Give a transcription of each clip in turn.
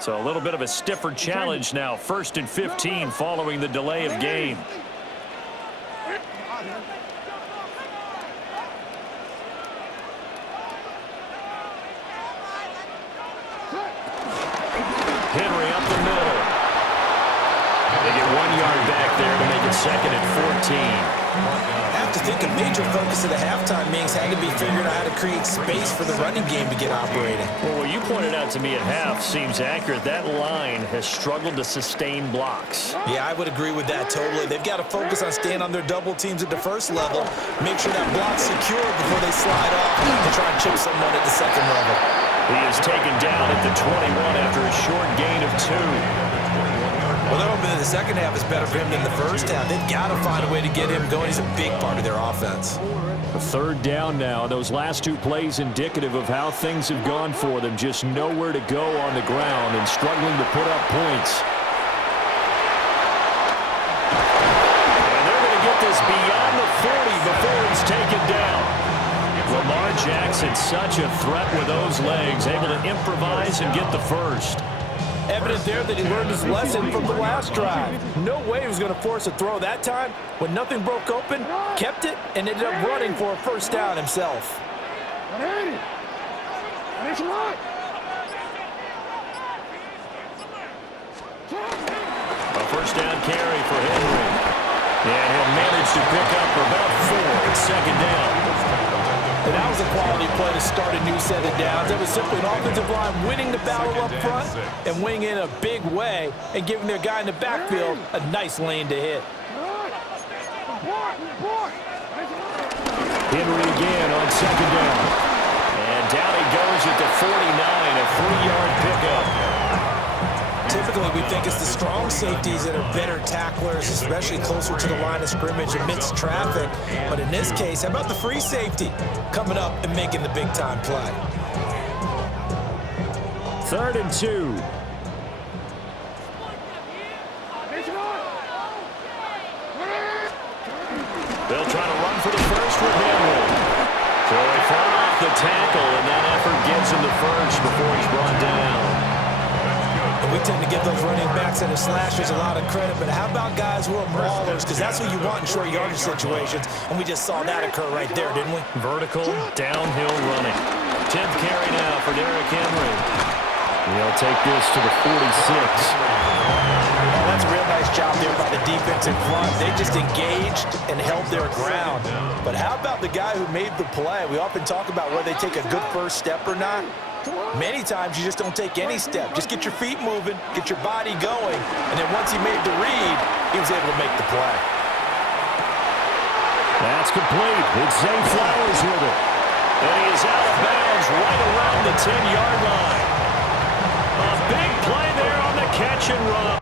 So a little bit of a stiffer challenge now. 1st and 15 following the delay of game. Henry up the middle. They get 1 yard back there to make it 2nd and 14. I have to think a major focus of the halftime meetings had to be figuring out how to create space for the running game to get operating. Well, what you pointed out to me at half seems accurate. That line has struggled to sustain blocks. Yeah, I would agree with that totally. They've got to focus on staying on their double teams at the first level, make sure that block's secure before they slide off and try and chip someone at the second level. He is taken down at the 21 after a short gain of 2. Well, they're hoping that the second half is better for him than the first half. They've got to find a way to get him going. He's a big part of their offense. A 3rd down now. Those last 2 plays indicative of how things have gone for them. Just nowhere to go on the ground and struggling to put up points. And they're going to get this beyond the 40 before it's taken down. Lamar Jackson, such a threat with those legs, able to improvise and get the first. Evident there that he learned his lesson from the last drive. No way he was going to force a throw that time. When nothing broke open, kept it, and ended up running for a first down himself. A first down carry for Henry. And he'll manage to pick up about 4. It's 2nd down. And that was a quality play to start a new set of downs. It was simply an offensive line winning the battle up front and winning in a big way and giving their guy in the backfield a nice lane to hit. Henry again on 2nd down. And down he goes at the 49, a 3-yard pickup. Typically, we think it's the strong safeties that are better tacklers, especially closer to the line of scrimmage amidst traffic. But in this case, how about the free safety coming up and making the big-time play? 3rd and 2. They'll try to run for the first with Henry. So they fall off the tackle, and that effort gives him the first before he's brought down. And we tend to give those running backs and the slashers a lot of credit, but how about guys who are maulers? Because that's what you want in short yardage situations, and we just saw that occur right there, didn't we? Vertical, downhill running. 10th carry now for Derrick Henry. He'll take this to the 46. Oh, that's a real nice job there by the defensive front. They just engaged and held their ground. But how about the guy who made the play? We often talk about whether they take a good first step or not. Many times you just don't take any step. Just get your feet moving, get your body going, and then once he made the read, he was able to make the play. That's complete. It's Zay Flowers with it. And he is out of bounds right around the 10-yard line. A big play there on the catch and run.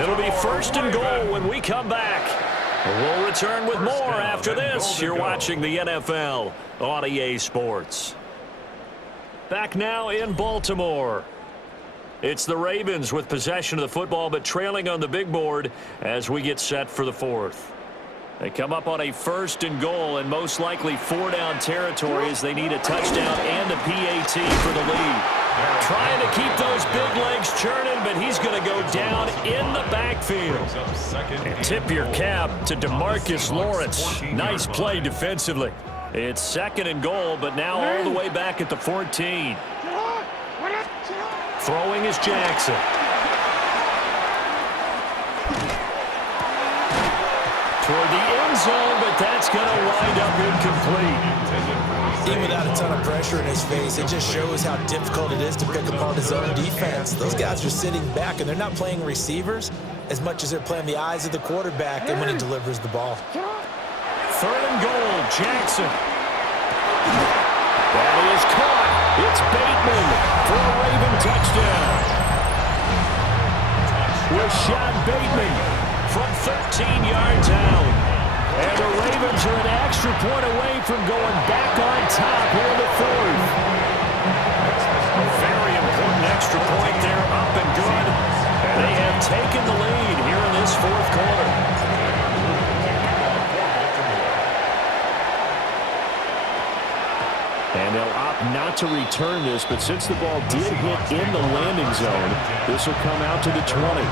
It'll be 1st and goal when we come back. We'll return with more after this. You're watching the NFL on EA Sports. Back now in Baltimore. It's the Ravens with possession of the football, but trailing on the big board as we get set for the 4th. They come up on a 1st and goal and most likely 4-down territory as they need a touchdown and a PAT for the lead. Trying to keep those big legs churning, but he's going to go down in the backfield. And tip your cap to DeMarcus Lawrence. Nice play defensively. It's 2nd and goal, but now all the way back at the 14. Throwing is Jackson. Toward the end zone, but that's going to wind up incomplete. Even without a ton of pressure in his face, it just shows how difficult it is to pick apart his own defense. Those guys are sitting back, and they're not playing receivers as much as they're playing the eyes of the quarterback and when he delivers the ball. 3rd and goal, Jackson. That is caught. It's Bateman for a Raven touchdown. Rashad Bateman from 13 yards out. And the Ravens are an extra point away from going back on top here in the 4th. Very important extra point there, up and good. And they have taken the lead here in this 4th quarter. And they'll opt not to return this, but since the ball did hit in the landing zone, this will come out to the 20.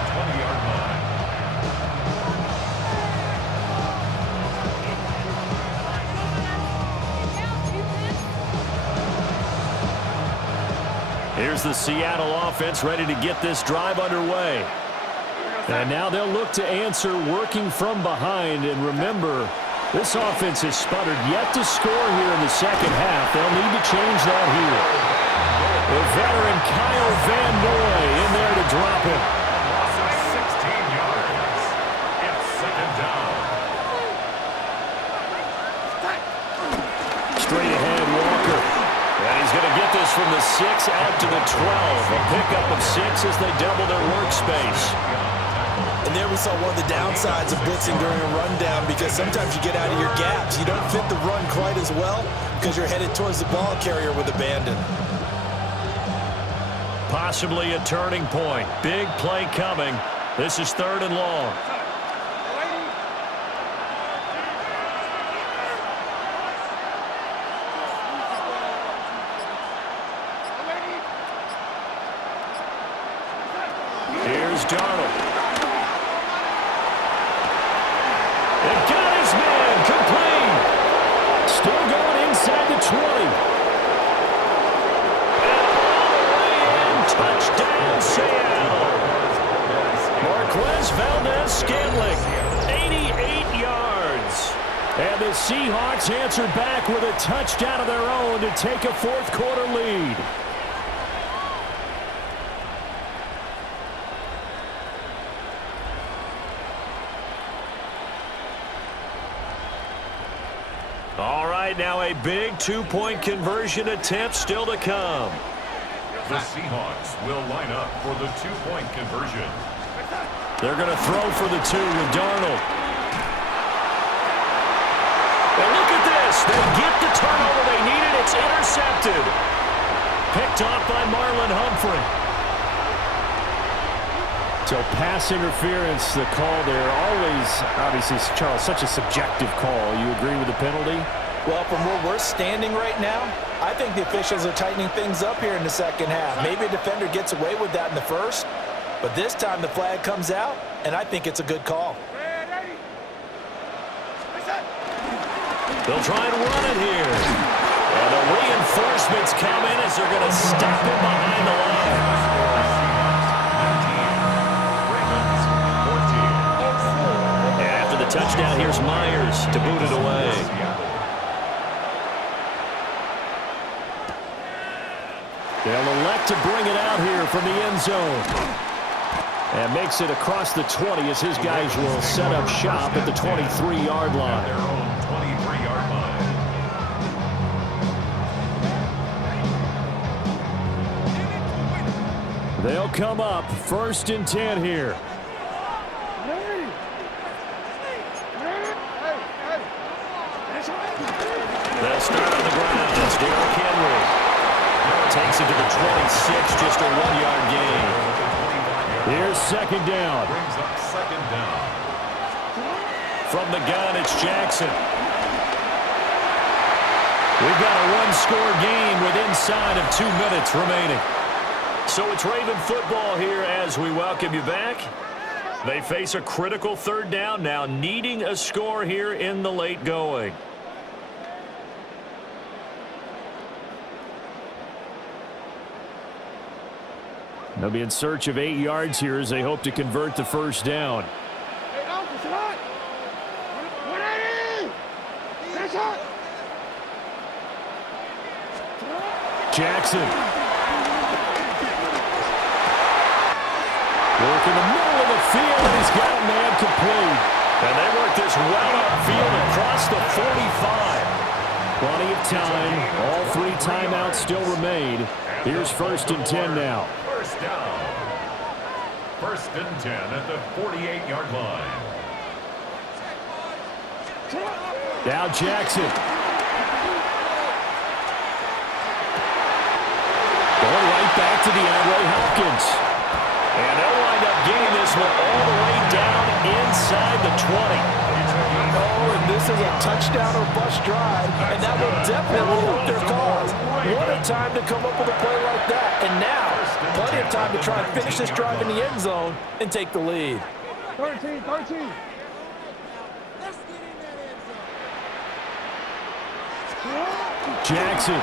Here's the Seattle offense ready to get this drive underway. And now they'll look to answer working from behind. And remember, this offense has sputtered yet to score here in the second half. They'll need to change that here. The veteran Kyle Van Noy in there to drop him. 16 yards. It's 2nd down. Straight ahead, Walker. And he's going to get this from the 6 out to the 12. A pickup of 6 as they double their workspace. And there we saw one of the downsides of blitzing during a rundown, because sometimes you get out of your gaps. You don't fit the run quite as well because you're headed towards the ball carrier with abandon. Possibly a turning point. Big play coming. This is 3rd and long. Here's Darnold. It got his man complete. Still going inside the 20. And touchdown, Seattle. Marquez Valdez-Scantling, 88 yards. And the Seahawks answered back with a touchdown of their own to take a 4th quarter lead. All right, now a big 2-point conversion attempt still to come. The Seahawks will line up for the 2-point conversion. They're going to throw for the 2 with Darnold. And look at this. They get the turnover they needed. It's intercepted. Picked off by Marlon Humphrey. So pass interference, the call there. Always, obviously, Charles, such a subjective call. You agree with the penalty? Well, from where we're standing right now, I think the officials are tightening things up here in the second half. Maybe a defender gets away with that in the first, but this time the flag comes out, and I think it's a good call. They'll try and run it here. And the reinforcements come in as they're going to stop him behind the line. Touchdown, here's Myers to boot it away. They'll elect to bring it out here from the end zone. And makes it across the 20 as his guys will set up shop at the 23-yard line. Their own 23-yard line. They'll come up 1st and 10 here. They'll start on the ground. It's Derrick Henry. Takes it to the 26, just a 1-yard gain. Here's 2nd down. Brings up 2nd down. From the gun, it's Jackson. We've got a 1-score game with inside of 2 minutes remaining. So it's Raven football here as we welcome you back. They face a critical 3rd down now, needing a score here in the late going. They'll be in search of 8 yards here as they hope to convert the first down. Jackson. Work in the middle of the field, and he's got a man complete. And they work this well upfield across the 45. Plenty of time. All 3 timeouts still remain. Here's 1st and 10 now. First down. 1st and 10 at the 48-yard line. Now Jackson. Going right back to DeAndre Hopkins. And they'll wind up getting this one all the way down inside the 20. Oh, and this is a touchdown or bust drive, and that will definitely help their cause. What a time to come up with a play like that. And now, plenty of time to try and finish this drive in the end zone and take the lead. 13. Jackson.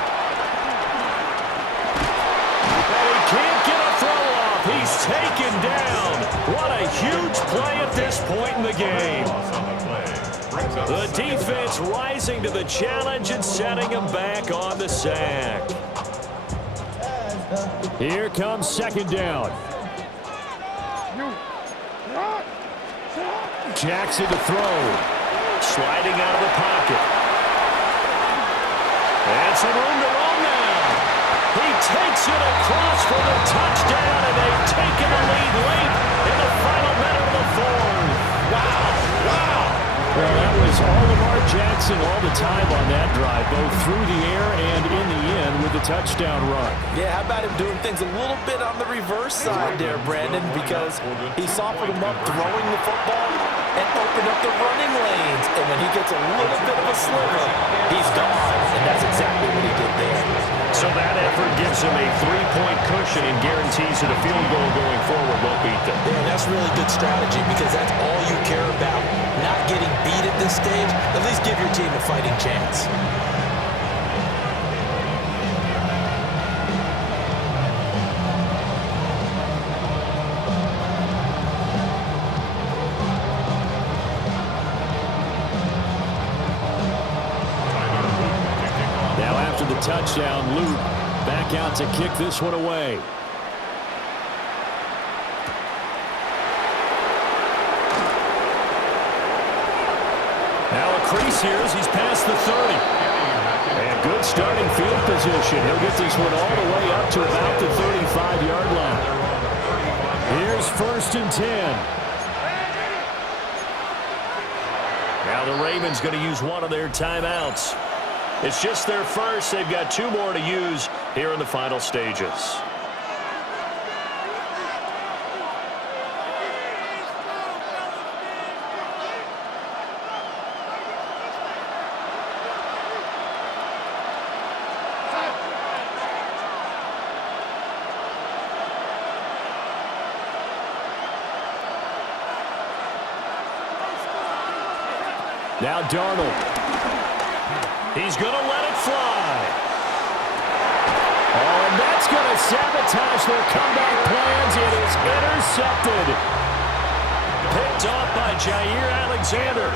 And he can't get a throw off. He's taken down. What a huge play at this point in the game. The defense rising to the challenge and setting him back on the sack. Here comes 2nd down. Jackson to throw. Sliding out of the pocket. And some room to run now. He takes it across for the touchdown, and they've taken the lead late in the final minute of the 4th. Wow. Well, that was all Lamar Jackson all the time on that drive, both through the air and in the end with the touchdown run. Yeah, how about him doing things a little bit on the reverse side there, Brandon, because he softened him up throwing the football and opened up the running lanes. And when he gets a little bit of a sliver, he's gone. And that's exactly what he did there. So that effort gives him a 3-point cushion and guarantees that a field goal going forward won't beat them. Yeah, that's really good strategy because that's all you care about. Not getting beat at this stage, at least give your team a fighting chance. Now after the touchdown, Luke back out to kick this one away. Now a crease here as he's past the 30. And good starting field position. He'll get this one all the way up to about the 35-yard line. Here's 1st and 10. Now the Ravens going to use one of their timeouts. It's just their first. They've got 2 more to use here in the final stages. Now Darnold. He's going to let it fly. Oh, and that's going to sabotage their comeback plans. It is intercepted. Picked off by Jair Alexander.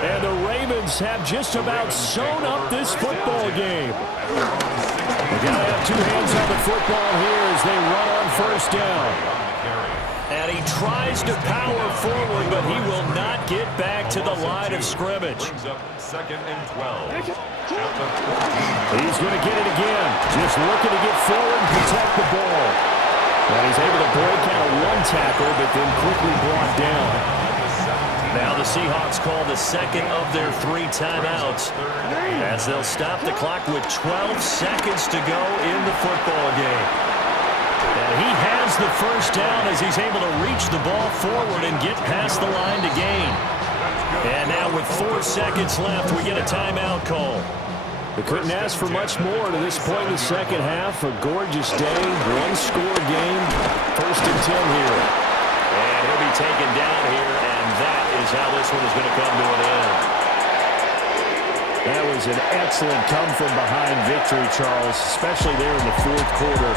And the Ravens have just about sewn up this football game. They got to have 2 hands on the football here as they run on 1st down. And he tries to power forward, but he will not get back to the line of scrimmage. Brings up 2nd and 12. He's going to get it again. Just looking to get forward and protect the ball. And he's able to break out 1 tackle, but then quickly brought down. Now the Seahawks call the 2nd of their 3 timeouts as they'll stop the clock with 12 seconds to go in the football game. And he has the 1st down as he's able to reach the ball forward and get past the line to gain. And now with 4 seconds left, we get a timeout call. They couldn't ask for much more to this point in the second half. A gorgeous day, 1-score game, 1st and 10 here. And he'll be taken down here, and that is how this one is going to come to an end. That was an excellent come-from-behind victory, Charles, especially there in the 4th quarter.